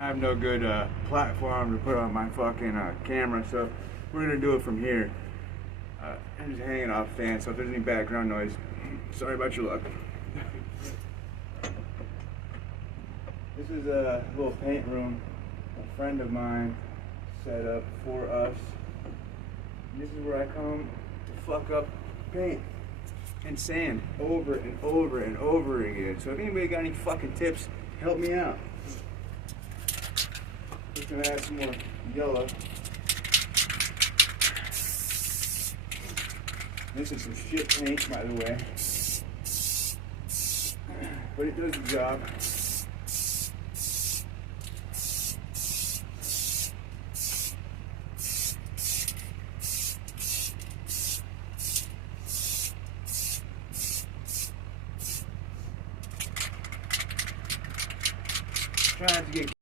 I have no good platform to put on my fucking camera, so we're gonna do it from here. I'm just hanging off fan, so if there's any background noise, sorry about your luck. This is a little paint room a friend of mine set up for us. This is where I come to fuck up paint and sand over and over and over again. So if anybody got any fucking tips, help me out. Just gonna add some more yellow. This is some shit paint, by the way, but it does the job. Trying to get